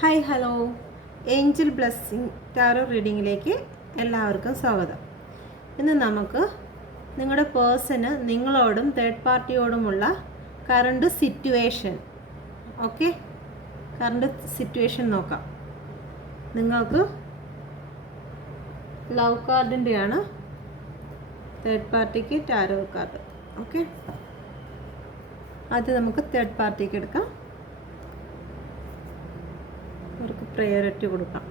Hi hello, angel blessing tarot റീഡിങ്ങിലേക്ക് എല്ലാവർക്കും സ്വാഗതം. ഇന്ന് നമുക്ക് നിങ്ങളുടെ പേഴ്സണ് നിങ്ങളോടും തേർഡ് പാർട്ടിയോടുമുള്ള കറണ്ട് സിറ്റുവേഷൻ നോക്കാം. നിങ്ങൾക്ക് ലവ് കാർഡിൻ്റെയാണ്, തേർഡ് പാർട്ടിക്ക് ടാരോ കാർഡ്. ഓക്കെ, ആദ്യം നമുക്ക് തേർഡ് പാർട്ടിക്ക് എടുക്കാം. അവർക്ക് പ്രയോറിറ്റി കൊടുക്കാം.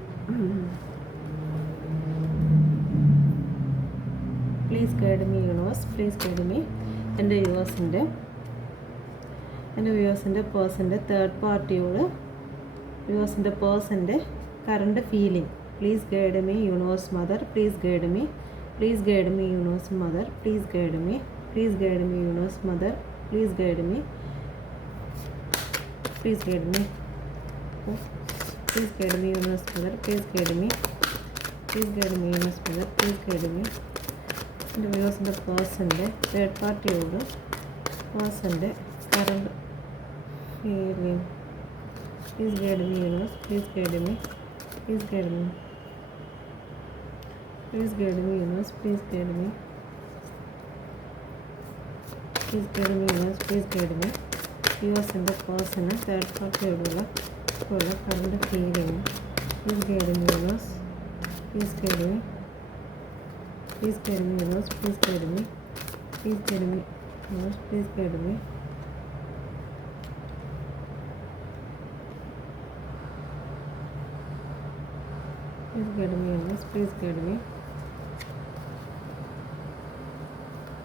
Please guide me universe, please guide me. എൻ്റെ വ്യൂവേഴ്സിൻ്റെ പേഴ്സൻ്റെ തേർഡ് പാർട്ടിയോട് വ്യൂവേഴ്സിൻ്റെ പേഴ്സൻ്റെ current feeling. Please guide me universe mother, please guide me. Please guide me universe mother, please guide me. Please guide me universe mother, please guide me. Please guide me. Please guide me, universe mother. Please guide me. Please guide me, universe mother. Please guide me. എൻ്റെ വ്യൂവേഴ്സിൻ്റെ പേഴ്സൻ്റെ third പാർട്ടിയോട് പേഴ്സൻ്റെ current feeling. Please guide me universe, please guide me. Please guide me. Please guide me universe, please guide me. Please guide me universe, please guide me. വ്യൂവേഴ്സിൻ്റെ person third പാർട്ടിയോടുള്ള current feeling. Please guide me, universe. Please guide me. Please guide me, universe. Please guide me. Please guide me, universe. Please guide me. Please guide me, universe. Please guide me.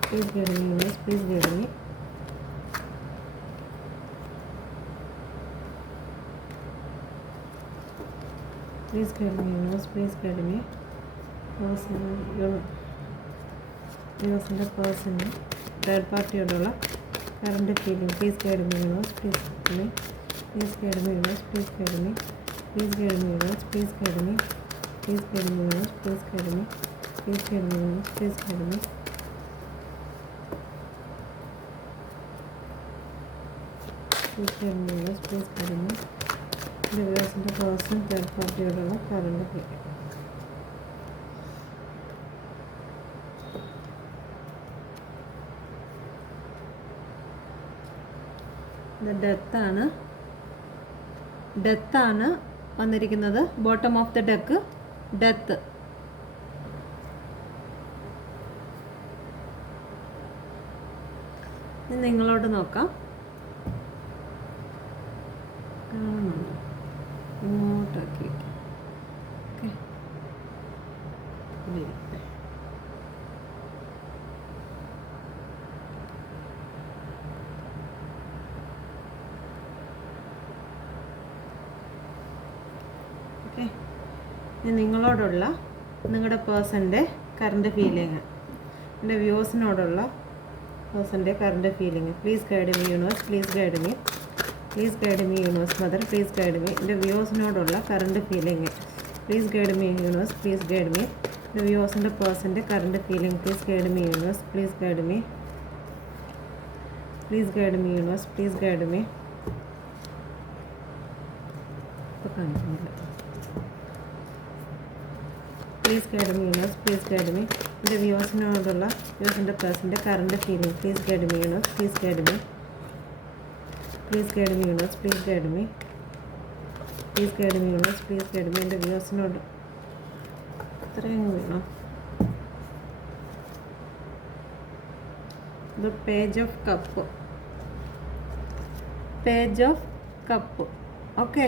Please guide me, universe. Please guide me. Please guide me, universe. Please guide me. Universe person, third party odola current feeling. Please guide me, universe. Please guide me. Please guide me, universe. Please guide me. Please guide me, universe. Please guide me. Please guide me, universe. Please guide me. Please guide me, universe. Please guide me. Please guide me, universe. Please guide me. The വ്യൂവേഴ്സിൻ്റെ person third പാർട്ടിയോടുള്ള current feeling. ഇത് ഡെത്താണ് വന്നിരിക്കുന്നത്. Bottom of the deck death. നിങ്ങളോട് നോക്കാം. ഇങ്ങോട്ടാക്കി okay. Okay, നിങ്ങളോടുള്ള നിങ്ങളുടെ പേഴ്സൻ്റെ കറണ്ട് ഫീലിംഗ്, എൻ്റെ വ്യൂവേഴ്സിനോടുള്ള പേഴ്സൻ്റെ current feeling. Please guide me universe, please guide me. Please guide me universe mother, please guide me. എൻ്റെ വ്യൂവേഴ്സിനോടുള്ള current feeling. Please guide me universe, please guide me. എൻ്റെ വ്യൂവേഴ്സിൻ്റെ പേഴ്സൻ്റെ current feeling. Please guide me universe, please guide me. Please guide me universe, please guide me. ഇപ്പോൾ കാണിക്കുന്നില്ല. Please guide me universe, please guide me. എൻ്റെ വ്യൂവേഴ്സിനോടുള്ള വ്യൂവേഴ്സിൻ്റെ പേഴ്സൻ്റെ current feeling. Please guide me universe, please guide me. Please guide me, universe. Please guide me. Please guide me, universe. Please guide me. എൻ്റെ വ്യൂവേഴ്സിനോട് ഇത്രയും വേണം. ഇത് page of cup. Okay,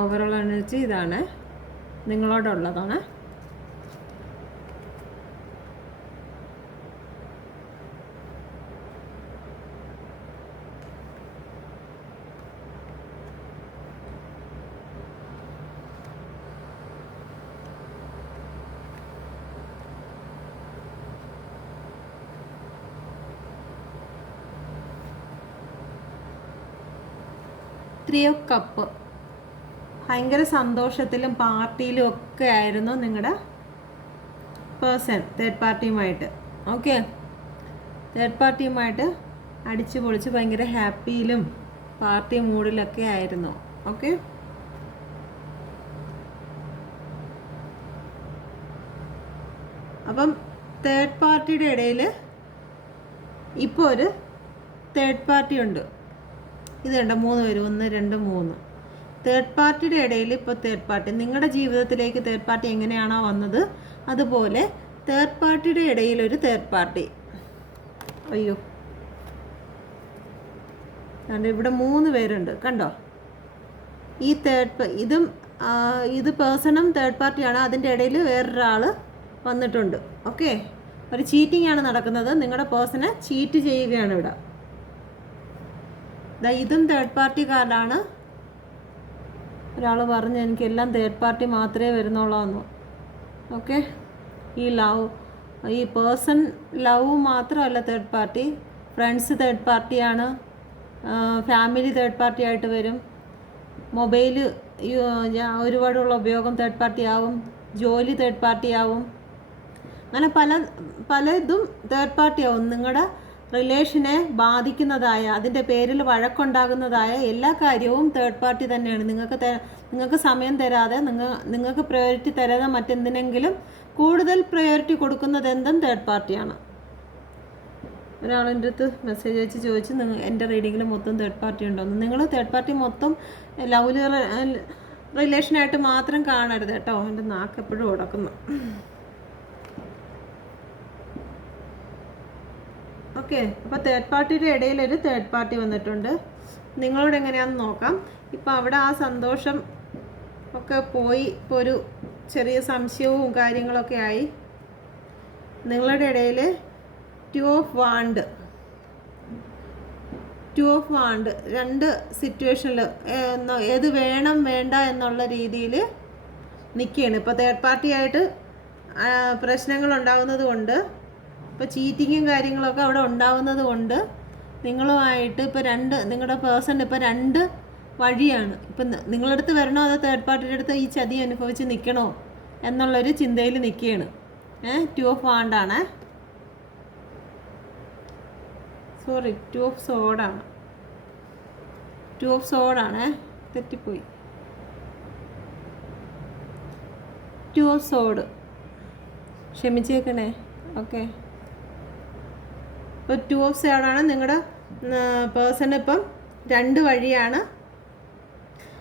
overall energy ഇതാണ്, നിങ്ങളോടുള്ളതാണ്. Three of cup. ഭയങ്കര സന്തോഷത്തിലും പാർട്ടിയിലും ഒക്കെ ആയിരുന്നു നിങ്ങളുടെ പേഴ്സൺ തേർഡ് പാർട്ടിയുമായിട്ട്. ഓക്കെ, തേർഡ് പാർട്ടിയുമായിട്ട് അടിച്ചു പൊളിച്ച് ഭയങ്കര ഹാപ്പിയിലും പാർട്ടി മൂഡിലൊക്കെ ആയിരുന്നു. ഓക്കെ, അപ്പം തേർഡ് പാർട്ടിയുടെ ഇടയിൽ ഇപ്പോൾ ഒരു തേർഡ് പാർട്ടി ഉണ്ട്. ഇത് കണ്ട 3 പേര്, 1 2 3. തേർഡ് പാർട്ടിയുടെ ഇടയിൽ ഇപ്പോൾ തേർഡ് പാർട്ടി, നിങ്ങളുടെ ജീവിതത്തിലേക്ക് തേർഡ് പാർട്ടി എങ്ങനെയാണോ വന്നത് അതുപോലെ തേർഡ് പാർട്ടിയുടെ ഇടയിൽ ഒരു തേർഡ് പാർട്ടി. അയ്യോ, കണ്ടോ ഇവിടെ 3 പേരുണ്ട് കണ്ടോ. ഈ ഇത് പേഴ്സണും തേർഡ് പാർട്ടിയാണ്, അതിൻ്റെ ഇടയിൽ വേറൊരാൾ വന്നിട്ടുണ്ട്. ഓക്കെ, ഒരു ചീറ്റിംഗ് ആണ് നടക്കുന്നത്. നിങ്ങളുടെ പേഴ്സണെ ചീറ്റ് ചെയ്യുകയാണ് ഇവിടെ. ഇതും തേർഡ് പാർട്ടി കാർഡാണ്. ഒരാൾ പറഞ്ഞു എനിക്കെല്ലാം തേർഡ് പാർട്ടി മാത്രമേ വരുന്നുള്ളൂ. ഓക്കെ, ഈ പേഴ്സൺ ലവ് മാത്രമല്ല തേർഡ് പാർട്ടി, ഫ്രണ്ട്സ് തേർഡ് പാർട്ടിയാണ്, ഫാമിലി തേർഡ് പാർട്ടി ആയിട്ട് വരും, മൊബൈൽ ഒരുപാടുള്ള ഉപയോഗം തേർഡ് പാർട്ടി ആവും, ജോലി തേർഡ് പാർട്ടി ആവും, അങ്ങനെ പലതും തേർഡ് പാർട്ടി ആവും. നിങ്ങളുടെ റിലേഷനെ ബാധിക്കുന്നതായ, അതിൻ്റെ പേരിൽ വഴക്കുണ്ടാകുന്നതായ എല്ലാ കാര്യവും തേർഡ് പാർട്ടി തന്നെയാണ്. നിങ്ങൾക്ക് സമയം തരാതെ, നിങ്ങൾക്ക് പ്രയോറിറ്റി തരാതെ മറ്റെന്തിനെങ്കിലും കൂടുതൽ പ്രയോറിറ്റി കൊടുക്കുന്നത് എന്തും തേർഡ് പാർട്ടിയാണ്. ഒരാളെൻ്റെ അടുത്ത് മെസ്സേജ് അയച്ച് ചോദിച്ചു എൻ്റെ റീഡിങ്ങിൽ മൊത്തം തേർഡ് പാർട്ടി ഉണ്ടോയെന്ന്. നിങ്ങൾ തേർഡ് പാർട്ടി മൊത്തം ലവ് റിലേഷനായിട്ട് മാത്രം കാണരുത് കേട്ടോ. എൻ്റെ നാക്ക് എപ്പോഴും ഉടക്കുന്നു. ഓക്കെ, അപ്പോൾ തേർഡ് പാർട്ടിയുടെ ഇടയിൽ ഒരു തേർഡ് പാർട്ടി വന്നിട്ടുണ്ട്. നിങ്ങളോട് എങ്ങനെയാണെന്ന് നോക്കാം. ഇപ്പോൾ അവിടെ ആ സന്തോഷം ഒക്കെ പോയി, ഇപ്പോൾ ഒരു ചെറിയ സംശയവും കാര്യങ്ങളൊക്കെ ആയി. നിങ്ങളുടെ ഇടയിൽ 2 of Wands, 2 of Wands 2 സിറ്റുവേഷനിൽ ഏത് വേണം വേണ്ട എന്നുള്ള രീതിയിൽ നിൽക്കുകയാണ്. ഇപ്പോൾ തേർഡ് പാർട്ടിയായിട്ട് പ്രശ്നങ്ങൾ ഉണ്ടാകുന്നത് കൊണ്ട്, ഇപ്പോൾ ചീറ്റിങ്ങും കാര്യങ്ങളൊക്കെ അവിടെ ഉണ്ടാവുന്നത് കൊണ്ട് നിങ്ങളുമായിട്ട് ഇപ്പോൾ നിങ്ങളുടെ പേഴ്സൺ ഇപ്പോൾ 2 വഴിയാണ്. ഇപ്പം നിങ്ങളുടെ അടുത്ത് വരണോ അതോ തേർഡ് പാർട്ടിയുടെ അടുത്ത് ഈ ചതി അനുഭവിച്ച് നിൽക്കണോ എന്നുള്ളൊരു ചിന്തയിൽ നിൽക്കുകയാണ്. 2 of Wands ആണ്. സോറി, 2 of Swords ആണ്. 2 of Swords ആണ്, തെറ്റിപ്പോയി. 2 of Swords, ക്ഷമിച്ചേക്കണേ. ഓക്കെ, ഇപ്പോൾ 2 of Swords ആണ്. നിങ്ങളുടെ പേഴ്സൺ ഇപ്പം 2 വഴിയാണ്.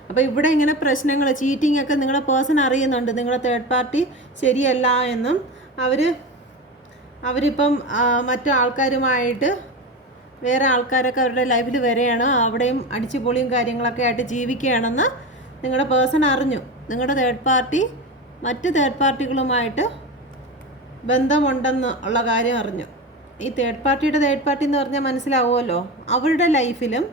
അപ്പോൾ ഇവിടെ ഇങ്ങനെ പ്രശ്നങ്ങൾ, ചീറ്റിംഗ് ഒക്കെ നിങ്ങളുടെ പേഴ്സൺ അറിയുന്നുണ്ട്. നിങ്ങളുടെ തേർഡ് പാർട്ടി ശരിയല്ല എന്നും അവരിപ്പം മറ്റു ആൾക്കാരുമായിട്ട്, വേറെ ആൾക്കാരൊക്കെ അവരുടെ ലൈഫിൽ വരികയാണ്, അവിടെയും അടിച്ചുപൊളിയും കാര്യങ്ങളൊക്കെ ആയിട്ട് ജീവിക്കുകയാണെന്ന് നിങ്ങളുടെ പേഴ്സൺ അറിഞ്ഞു. നിങ്ങളുടെ തേർഡ് പാർട്ടി മറ്റ് തേർഡ് പാർട്ടികളുമായിട്ട് ബന്ധമുണ്ടെന്ന് ഉള്ള കാര്യം അറിഞ്ഞു. ഈ തേർഡ് പാർട്ടി എന്ന് പറഞ്ഞാൽ മനസ്സിലാവുമല്ലോ. അവരുടെ ലൈഫിലും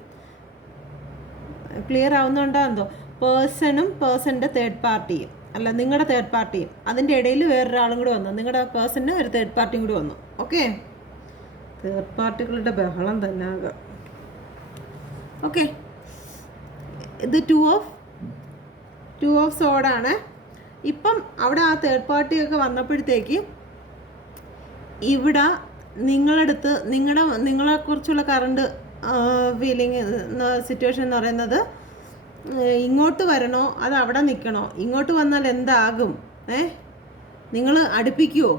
ക്ലിയർ ആവുന്നുണ്ടോ എന്തോ, പേഴ്സൻ്റെ തേർഡ് പാർട്ടിയും അല്ല, നിങ്ങളുടെ തേർഡ് പാർട്ടിയും അതിൻ്റെ ഇടയിൽ വേറൊരാളും കൂടി വന്നു. നിങ്ങളുടെ പേഴ്സണിന് ഒരു തേർഡ് പാർട്ടിയും കൂടി വന്നു. ഓക്കെ, തേർഡ് പാർട്ടികളുടെ ബഹളം തന്നെ ആകാം. ഓക്കെ, ഇത് 2 of Swords ആണ്. ഇപ്പം അവിടെ ആ തേർഡ് പാർട്ടിയൊക്കെ വന്നപ്പോഴത്തേക്ക് ഇവിടെ നിങ്ങളടുത്ത് നിങ്ങളെക്കുറിച്ചുള്ള കറണ്ട് ഫീലിംഗ് സിറ്റുവേഷൻ എന്ന് പറയുന്നത്, ഇങ്ങോട്ട് വരണോ അത് അവിടെ നിൽക്കണോ, ഇങ്ങോട്ട് വന്നാൽ എന്താകും, നിങ്ങൾ അടുപ്പിക്കുമോ,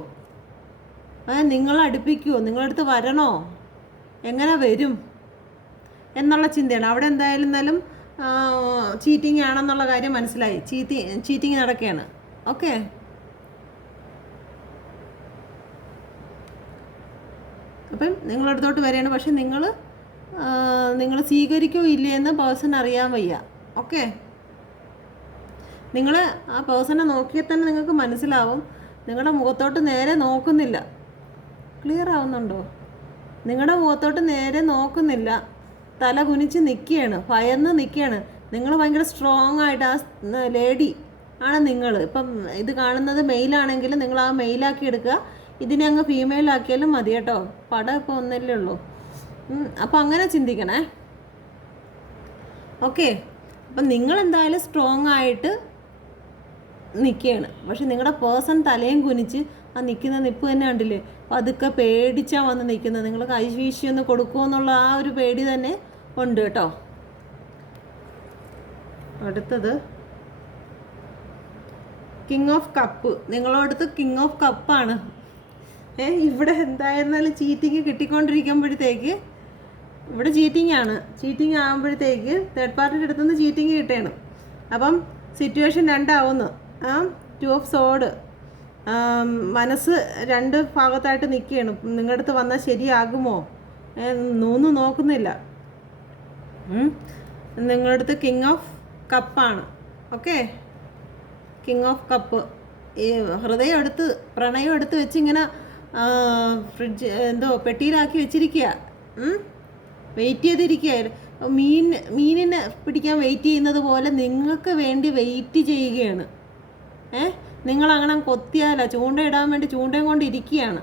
നിങ്ങളടുത്ത് വരണോ, എങ്ങനെ വരും എന്നുള്ള ചിന്തയാണ്. അവിടെ എന്തായാലും ചീറ്റിംഗ് ആണെന്നുള്ള കാര്യം മനസ്സിലായി. ചീറ്റിംഗ് നടക്കുകയാണ്. ഓക്കെ, അപ്പം നിങ്ങളടുത്തോട്ട് വരികയാണ്. പക്ഷെ നിങ്ങൾ സ്വീകരിക്കോ ഇല്ലയെന്ന് പേഴ്സൺ അറിയാൻ വയ്യ. ഓക്കെ, നിങ്ങൾ ആ പേഴ്സണെ നോക്കിയാൽ തന്നെ നിങ്ങൾക്ക് മനസ്സിലാവും. നിങ്ങളുടെ മുഖത്തോട്ട് നേരെ നോക്കുന്നില്ല. ക്ലിയർ ആവുന്നുണ്ടോ? നിങ്ങളുടെ മുഖത്തോട്ട് നേരെ നോക്കുന്നില്ല, തല കുനിച്ച് നിൽക്കുകയാണ്, ഭയന്ന് നിൽക്കുകയാണ്. നിങ്ങൾ ഭയങ്കര സ്ട്രോങ് ആയിട്ട് ആ ലേഡി ആണ് നിങ്ങൾ. ഇപ്പം ഇത് കാണുന്നത് മെയിലാണെങ്കിൽ നിങ്ങൾ ആ മെയിലാക്കി എടുക്കുക, ഇതിനെ അങ്ങ് ഫീമെയിലാക്കിയാലും മതി കേട്ടോ. പടം ഇപ്പോൾ ഒന്നല്ലേ ഉള്ളൂ. അപ്പം അങ്ങനെ ചിന്തിക്കണേ. ഓക്കെ, അപ്പം നിങ്ങളെന്തായാലും സ്ട്രോങ് ആയിട്ട് നിൽക്കുകയാണ്. പക്ഷെ നിങ്ങളുടെ പേഴ്സൺ തലയും കുനിച്ച് ആ നിൽക്കുന്ന നിപ്പ് തന്നെ കണ്ടില്ലേ, പതുക്കെ പേടിച്ചാൽ വന്ന് നിൽക്കുന്നത്. നിങ്ങൾ കൈ വീശിയൊന്ന് കൊടുക്കുമോ എന്നുള്ള ആ ഒരു പേടി തന്നെ ഉണ്ട് കേട്ടോ. അടുത്തത് കിങ് ഓഫ് കപ്പ്. നിങ്ങളോടത്ത് കിങ് ഓഫ് കപ്പാണ്. ഇവിടെ എന്തായിരുന്നാലും ചീറ്റിങ് കിട്ടിക്കൊണ്ടിരിക്കുമ്പോഴത്തേക്ക് ഇവിടെ ചീറ്റിംഗ് ആകുമ്പോഴത്തേക്ക് തേർഡ് പാർട്ടിയുടെ അടുത്തുനിന്ന് ചീറ്റിംഗ് കിട്ടുകയാണ്. അപ്പം സിറ്റുവേഷൻ രണ്ടാവുന്നു. 2 ഓഫ് സോഡ്, മനസ്സ് 2 ഭാഗത്തായിട്ട് നിൽക്കുകയാണ്. നിങ്ങളുടെ അടുത്ത് വന്നാൽ ശരിയാകുമോ നോക്കുന്നില്ല. നിങ്ങളുടെ അടുത്ത് കിങ് ഓഫ് കപ്പാണ്. Okay, king of cup. ഈ ഹൃദയം എടുത്ത് പ്രണയം എടുത്ത് വെച്ച് ഇങ്ങനെ ഫ്രിഡ്ജ് പെട്ടിയിലാക്കി വെച്ചിരിക്കുക. വെയിറ്റ് ചെയ്തിരിക്കുകയായിരുന്നു. മീനിനെ പിടിക്കാൻ വെയിറ്റ് ചെയ്യുന്നത് പോലെ നിങ്ങൾക്ക് വേണ്ടി വെയിറ്റ് ചെയ്യുകയാണ്. നിങ്ങളങ്ങനെ കൊത്തിയാല ചൂണ്ടയിടാൻ വേണ്ടി ചൂണ്ടയും കൊണ്ട് ഇരിക്കുകയാണ്.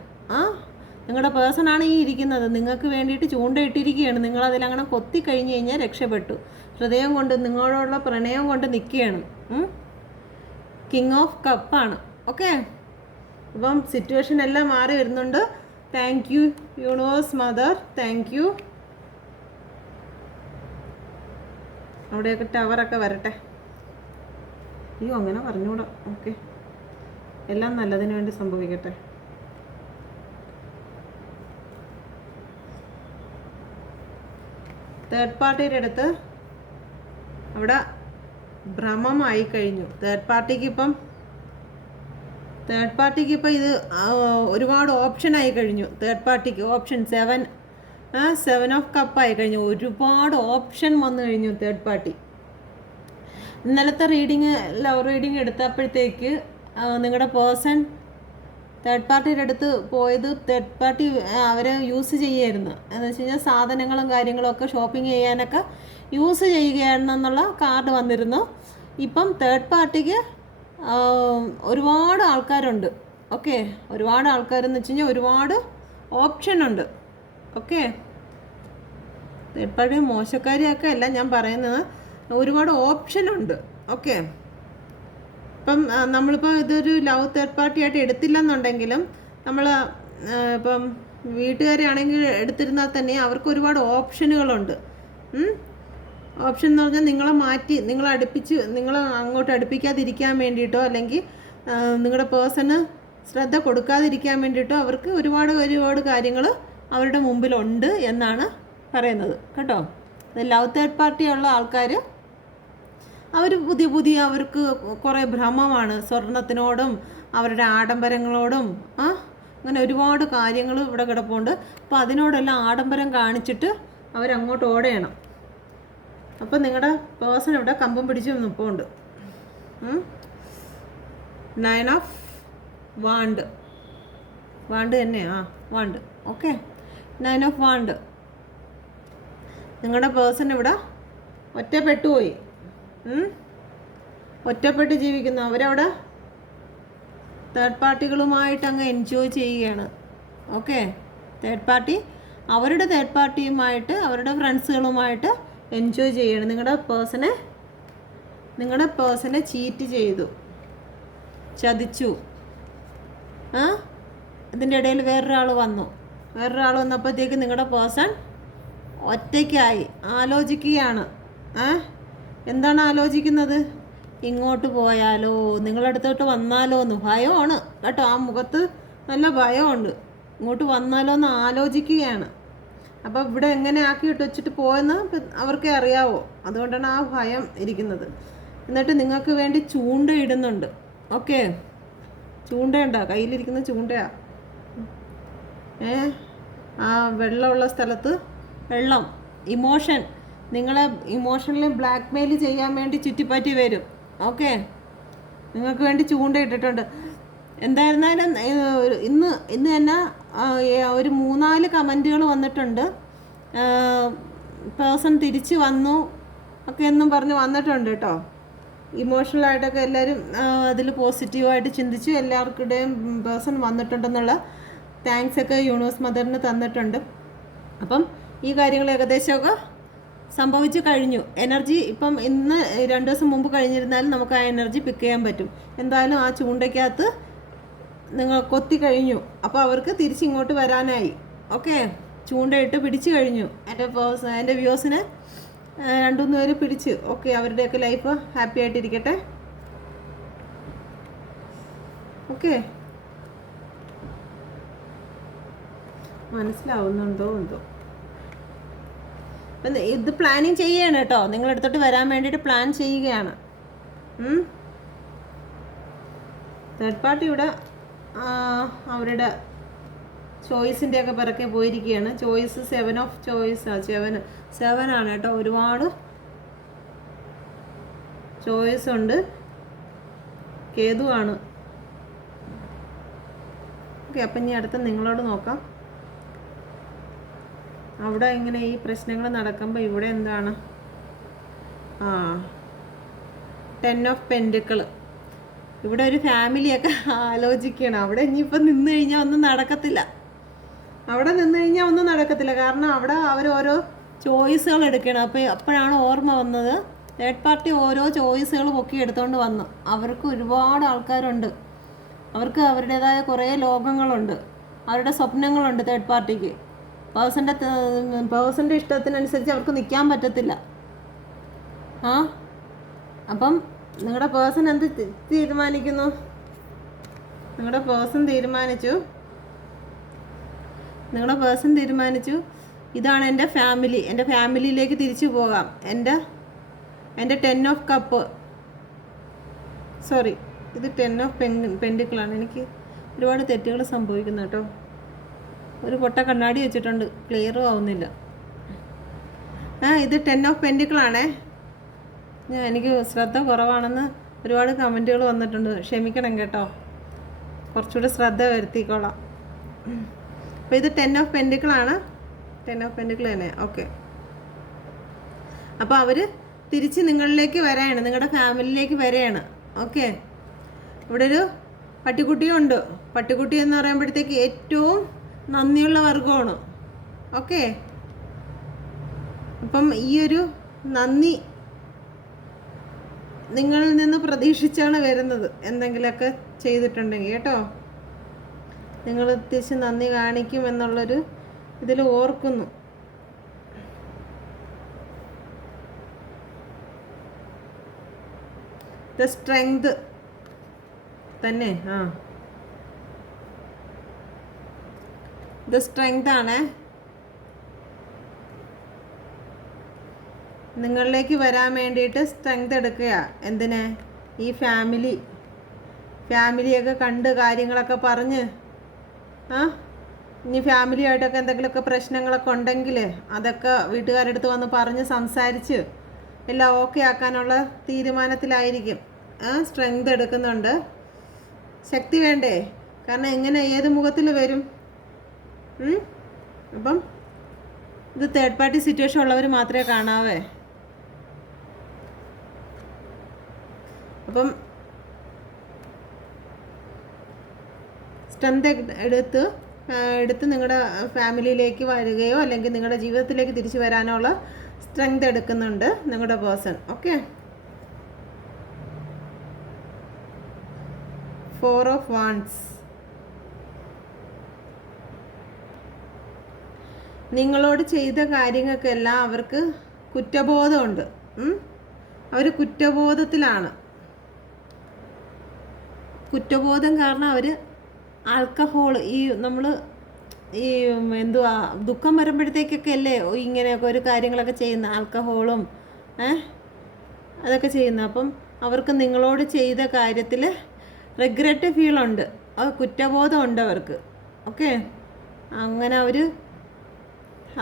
നിങ്ങളുടെ പേഴ്സണാണ് ഈ ഇരിക്കുന്നത്. നിങ്ങൾക്ക് വേണ്ടിയിട്ട് ചൂണ്ടയിട്ടിരിക്കുകയാണ്. നിങ്ങളതിലങ്ങനെ കൊത്തി കഴിഞ്ഞ് കഴിഞ്ഞാൽ രക്ഷപ്പെട്ടു. ഹൃദയം കൊണ്ട് നിങ്ങളോടുള്ള പ്രണയം കൊണ്ട് നിൽക്കുകയാണ്. കിങ് ഓഫ് കപ്പാണ്. ഓക്കെ, അപ്പം സിറ്റുവേഷൻ എല്ലാം മാറി വരുന്നുണ്ട്. Thank you universe mother, thank you. അവിടെയൊക്കെ ടവറൊക്കെ വരട്ടെ. അയ്യോ, അങ്ങനെ പറഞ്ഞുകൂടാ. ഓക്കെ, എല്ലാം നല്ലതിന് വേണ്ടി സംഭവിക്കട്ടെ. തേർഡ് പാർട്ടിയുടെ അടുത്ത് അവിടെ ഭ്രമമായി കഴിഞ്ഞു. തേർഡ് പാർട്ടിക്ക് ഇപ്പം ഇത് ഒരുപാട് ഓപ്ഷനായി കഴിഞ്ഞു. തേർഡ് പാർട്ടിക്ക് ഓപ്ഷൻ 7 ഓഫ് കപ്പായി കഴിഞ്ഞു. ഒരുപാട് ഓപ്ഷൻ വന്നു കഴിഞ്ഞു തേർഡ് പാർട്ടി. ഇന്നലത്തെ ലവ് റീഡിങ് എടുത്തപ്പോഴത്തേക്ക് നിങ്ങളുടെ പേഴ്സൺ തേർഡ് പാർട്ടിയുടെ അടുത്ത് പോയത് തേർഡ് പാർട്ടി അവരെ യൂസ് ചെയ്യുമായിരുന്നു. എന്ന് വെച്ച് കഴിഞ്ഞാൽ സാധനങ്ങളും കാര്യങ്ങളും ഒക്കെ ഷോപ്പിംഗ് ചെയ്യാനൊക്കെ യൂസ് ചെയ്യുകയാണെന്നുള്ള കാർഡ് വന്നിരുന്നു. ഇപ്പം തേർഡ് പാർട്ടിക്ക് ഒരുപാട് ആൾക്കാരുണ്ട്. ഓക്കെ, ഒരുപാട് ആൾക്കാരെന്ന് വെച്ച് കഴിഞ്ഞാൽ ഒരുപാട് ഓപ്ഷനുണ്ട്. ഓക്കെ, തേർഡ് പാർട്ടി മോശക്കാരിയൊക്കെ അല്ല ഞാൻ പറയുന്നത്, ഒരുപാട് ഓപ്ഷനുണ്ട്. ഓക്കെ, ഇപ്പം നമ്മളിപ്പോൾ ഇതൊരു ലവ് തേർഡ് പാർട്ടിയായിട്ട് എടുത്തില്ലെന്നുണ്ടെങ്കിലും നമ്മൾ ഇപ്പം വീട്ടുകാരെ ആണെങ്കിൽ എടുത്തിരുന്നാൽ തന്നെ അവർക്ക് ഒരുപാട് ഓപ്ഷനുകളുണ്ട്. ഓപ്ഷൻ എന്ന് പറഞ്ഞാൽ നിങ്ങളെ അങ്ങോട്ട് അടുപ്പിക്കാതിരിക്കാൻ വേണ്ടിയിട്ടോ അല്ലെങ്കിൽ നിങ്ങളുടെ പേഴ്സണ് ശ്രദ്ധ കൊടുക്കാതിരിക്കാൻ വേണ്ടിയിട്ടോ അവർക്ക് ഒരുപാട് കാര്യങ്ങൾ അവരുടെ മുമ്പിലുണ്ട് എന്നാണ് പറയുന്നത് കേട്ടോ. ലവ് തേർഡ് പാർട്ടിയുള്ള ആൾക്കാർ അവർ പുതിയ അവർക്ക് കുറേ ഭ്രമമാണ് സ്വർണത്തിനോടും അവരുടെ ആഡംബരങ്ങളോടും. അങ്ങനെ ഒരുപാട് കാര്യങ്ങൾ ഇവിടെ കിടപ്പുണ്ട്. അപ്പോൾ അതിനോടെല്ലാം ആഡംബരം കാണിച്ചിട്ട് അവരങ്ങോട്ട് ഓടണം. അപ്പോൾ നിങ്ങളുടെ പേഴ്സൺ ഇവിടെ കമ്പം പിടിച്ച് നിൽപ്പുണ്ട്. 9 ഓഫ് വാണ്ട് തന്നെ വാണ്ട്. Okay, 9 of wand. നിങ്ങളുടെ പേഴ്സൺ ഇവിടെ ഒറ്റപ്പെട്ടുപോയി, ഒറ്റപ്പെട്ട് ജീവിക്കുന്നു. അവരവിടെ തേർഡ് പാർട്ടികളുമായിട്ട് അങ്ങ് എൻജോയ് ചെയ്യുകയാണ്. ഓക്കെ, തേർഡ് പാർട്ടി അവരുടെ തേർഡ് പാർട്ടിയുമായിട്ട് അവരുടെ ഫ്രണ്ട്സുകളുമായിട്ട് എൻജോയ് ചെയ്യണം. നിങ്ങളുടെ പേഴ്സണെ ചീറ്റ് ചെയ്തു, ചതിച്ചു. ഇതിൻ്റെ ഇടയിൽ വേറൊരാൾ വന്നപ്പോഴത്തേക്ക് നിങ്ങളുടെ പേഴ്സൺ ഒറ്റയ്ക്കായി ആലോചിക്കുകയാണ്. എന്താണ് ആലോചിക്കുന്നത്? ഇങ്ങോട്ട് പോയാലോ, നിങ്ങളടുത്തോട്ട് വന്നാലോ എന്ന് ഭയമാണ് കേട്ടോ. ആ മുഖത്ത് നല്ല ഭയമുണ്ട്. ഇങ്ങോട്ട് വന്നാലോ എന്ന് ആലോചിക്കുകയാണ്. അപ്പോൾ ഇവിടെ എങ്ങനെ ആക്കിയിട്ട് വെച്ചിട്ട് പോയെന്ന് അവർക്കേ അറിയാവോ. അതുകൊണ്ടാണ് ആ ഭയം ഇരിക്കുന്നത്. എന്നിട്ട് നിങ്ങൾക്ക് വേണ്ടി ചൂണ്ടയിടുന്നുണ്ട്. ഓക്കെ, ചൂണ്ടയുണ്ടോ? കയ്യിലിരിക്കുന്ന ചൂണ്ടയാ. ആ വെള്ളമുള്ള സ്ഥലത്ത് വെള്ളം, ഇമോഷൻ, നിങ്ങളെ ഇമോഷണലി ബ്ലാക്ക് മെയിൽ ചെയ്യാൻ വേണ്ടി ചുറ്റിപ്പറ്റി വരും. ഓക്കെ, നിങ്ങൾക്ക് വേണ്ടി ചൂണ്ടയിട്ടിട്ടുണ്ട്. എന്തായിരുന്നാലും ഇന്ന് തന്നെ ഒരു 3-4 കമൻറ്റുകൾ വന്നിട്ടുണ്ട്. പേഴ്സൺ തിരിച്ച് വന്നു ഒക്കെ എന്നും പറഞ്ഞ് വന്നിട്ടുണ്ട് കേട്ടോ. ഇമോഷണലായിട്ടൊക്കെ എല്ലാവരും അതിൽ പോസിറ്റീവായിട്ട് ചിന്തിച്ചു. എല്ലാവർക്കുടെയും പേഴ്സൺ വന്നിട്ടുണ്ടെന്നുള്ള താങ്ക്സൊക്കെ യൂണിവേഴ്സ് മദറിന് തന്നിട്ടുണ്ട്. അപ്പം ഈ കാര്യങ്ങൾ ഏകദേശമൊക്കെ സംഭവിച്ചു കഴിഞ്ഞു. എനർജി ഇപ്പം ഇന്ന് 2 ദിവസം മുമ്പ് കഴിഞ്ഞിരുന്നാലും നമുക്ക് ആ എനർജി പിക്ക് ചെയ്യാൻ പറ്റും. എന്തായാലും ആ ചൂണ്ടയ്ക്കകത്ത് നിങ്ങൾ കൊത്തി കഴിഞ്ഞു. അപ്പോൾ അവർക്ക് തിരിച്ചിങ്ങോട്ട് വരാനായി. ഓക്കെ, ചൂണ്ടയിട്ട് പിടിച്ചു കഴിഞ്ഞു. എൻ്റെ വ്യൂസിനെ 2-3 പേര് പിടിച്ച്. ഓക്കെ, അവരുടെയൊക്കെ ലൈഫ് ഹാപ്പി ആയിട്ടിരിക്കട്ടെ. ഓക്കെ, മനസ്സിലാവുന്നുണ്ടോ എന്തോ. അപ്പം ഇത് പ്ലാനിങ് ചെയ്യുകയാണ് കേട്ടോ, നിങ്ങളെടുത്തോട്ട് വരാൻ വേണ്ടിയിട്ട് പ്ലാൻ ചെയ്യുകയാണ്. തേർഡ് പാർട്ടി ഇവിടെ അവരുടെ ചോയ്സിൻ്റെയൊക്കെ പിറക്കെ പോയിരിക്കുകയാണ്. ചോയ്സ് 7 ഓഫ് ചോയ്സാണ്, 7 ആണ് കേട്ടോ. ഒരുപാട് ചോയ്സ് ഉണ്ട്. കേതുവാണ്. ഓക്കെ, അപ്പം ഇനി അടുത്ത നിങ്ങളോട് നോക്കാം. അവിടെ ഇങ്ങനെ ഈ പ്രശ്നങ്ങൾ നടക്കുമ്പോൾ ഇവിടെ എന്താണ്? 10 ഓഫ് പെൻറ്റിക്കിൾ. ഇവിടെ ഒരു ഫാമിലിയൊക്കെ ആലോചിക്കണം. അവിടെ ഇനിയിപ്പോൾ നിന്ന് കഴിഞ്ഞാൽ ഒന്നും നടക്കത്തില്ല. കാരണം അവിടെ അവർ ഓരോ ചോയ്സുകൾ എടുക്കണം. അപ്പോഴാണ് ഓർമ്മ വന്നത്, തേർഡ് പാർട്ടി ഓരോ ചോയ്സുകൾ പൊക്കി എടുത്തുകൊണ്ട് വന്നു. അവർക്ക് ഒരുപാട് ആൾക്കാരുണ്ട്, അവർക്ക് അവരുടേതായ കുറേ ലോകങ്ങളുണ്ട്, അവരുടെ സ്വപ്നങ്ങളുണ്ട്. തേർഡ് പാർട്ടിക്ക് പേഴ്സൻ്റെ ഇഷ്ടത്തിനനുസരിച്ച് അവർക്ക് നിൽക്കാൻ പറ്റത്തില്ല. അപ്പം നിങ്ങളുടെ പേഴ്സൺ എന്ത് തീരുമാനിക്കുന്നു? നിങ്ങളുടെ പേഴ്സൺ തീരുമാനിച്ചു ഇതാണ് എൻ്റെ ഫാമിലി, എൻ്റെ ഫാമിലിയിലേക്ക് തിരിച്ചു പോകാം. എൻ്റെ 10 ഓഫ് കപ്പ്, സോറി, ഇത് 10 ഓഫ് പെൻഡിക്കിളാണ്. എനിക്ക് ഒരുപാട് തെറ്റുകൾ സംഭവിക്കുന്നു കേട്ടോ. ഒരു പൊട്ട കണ്ണാടി വെച്ചിട്ടുണ്ട്, ക്ലിയറും ആവുന്നില്ല. ഇത് 10 ഓഫ് പെൻഡിക്കിളാണേ. എനിക്ക് ശ്രദ്ധ കുറവാണെന്ന് ഒരുപാട് കമൻറ്റുകൾ വന്നിട്ടുണ്ട്, ക്ഷമിക്കണം കേട്ടോ. കുറച്ചുകൂടി ശ്രദ്ധ വരുത്തിക്കോളാം. അപ്പോൾ ഇത് 10 ഓഫ് പെൻഡിക്കിളാണ്, 10 ഓഫ് പെൻഡിക്കിൾ തന്നെ. ഓക്കെ, അപ്പോൾ അവർ തിരിച്ച് നിങ്ങളിലേക്ക് വരികയാണ്, നിങ്ങളുടെ ഫാമിലിയിലേക്ക് വരികയാണ്. ഓക്കെ, ഇവിടെ ഒരു പട്ടിക്കുട്ടിയും ഉണ്ട്. പട്ടിക്കുട്ടി എന്ന് പറയുമ്പോഴത്തേക്ക് ഏറ്റവും നന്ദിയുള്ള വർഗമാണ്. ഓക്കെ, അപ്പം ഈ ഒരു നന്ദി നിങ്ങളിൽ നിന്ന് പ്രതീക്ഷിച്ചാണ് വരുന്നത്. എന്തെങ്കിലുമൊക്കെ ചെയ്തിട്ടുണ്ടെങ്കിൽ കേട്ടോ, നിങ്ങൾ തിരിച്ച് നന്ദി കാണിക്കും എന്നുള്ളൊരു ഇതിൽ ഓർക്കുന്നു. ദ സ്ട്രെങ്ത് തന്നെ, ദ സ്ട്രെങ്ത് ആണ്. നിങ്ങളിലേക്ക് വരാൻ വേണ്ടിയിട്ട് സ്ട്രെങ്ത് എടുക്കുക. എന്തിനെ? ഈ ഫാമിലിയൊക്കെ കണ്ട് കാര്യങ്ങളൊക്കെ പറഞ്ഞ് ഇനി ഫാമിലിയായിട്ടൊക്കെ എന്തെങ്കിലുമൊക്കെ പ്രശ്നങ്ങളൊക്കെ ഉണ്ടെങ്കിൽ അതൊക്കെ വീട്ടുകാരുടെ അടുത്ത് വന്ന് പറഞ്ഞ് സംസാരിച്ച് എല്ലാം ഓക്കെ ആക്കാനുള്ള തീരുമാനത്തിലായിരിക്കും. സ്ട്രെങ്ത് എടുക്കുന്നുണ്ട്. ശക്തി വേണ്ടേ? കാരണം എങ്ങനെ ഏത് മുഖത്തിൽ വരും? അപ്പം ഇത് തേർഡ് പാർട്ടി സിറ്റുവേഷൻ ഉള്ളവർ മാത്രമേ കാണാവേ. അപ്പം സ്ട്രെങ്ത് എടുത്ത് നിങ്ങളുടെ ഫാമിലിയിലേക്ക് വരികയോ അല്ലെങ്കിൽ നിങ്ങളുടെ ജീവിതത്തിലേക്ക് തിരിച്ചു വരാനോ ഉള്ള സ്ട്രെങ്ത് എടുക്കുന്നുണ്ട് നിങ്ങളുടെ പേഴ്സൺ. Okay, 4 of wants. നിങ്ങളോട് ചെയ്ത കാര്യങ്ങൾക്കെല്ലാം അവർക്ക് കുറ്റബോധമുണ്ട്. അവർ കുറ്റബോധത്തിലാണ്. കുറ്റബോധം കാരണം അവർ ആൽക്കഹോൾ, നമ്മൾ ദുഃഖം വരുമ്പോഴത്തേക്കൊക്കെ അല്ലേ ഇങ്ങനെയൊക്കെ ഒരു കാര്യങ്ങളൊക്കെ ചെയ്യുന്ന, ആൽക്കഹോളും അതൊക്കെ ചെയ്യുന്ന. അപ്പം അവർക്ക് നിങ്ങളോട് ചെയ്ത കാര്യത്തിൽ റിഗ്രറ്റ് ഫീലുണ്ട്, കുറ്റബോധമുണ്ട് അവർക്ക്. ഓക്കെ, അങ്ങനെ അവർ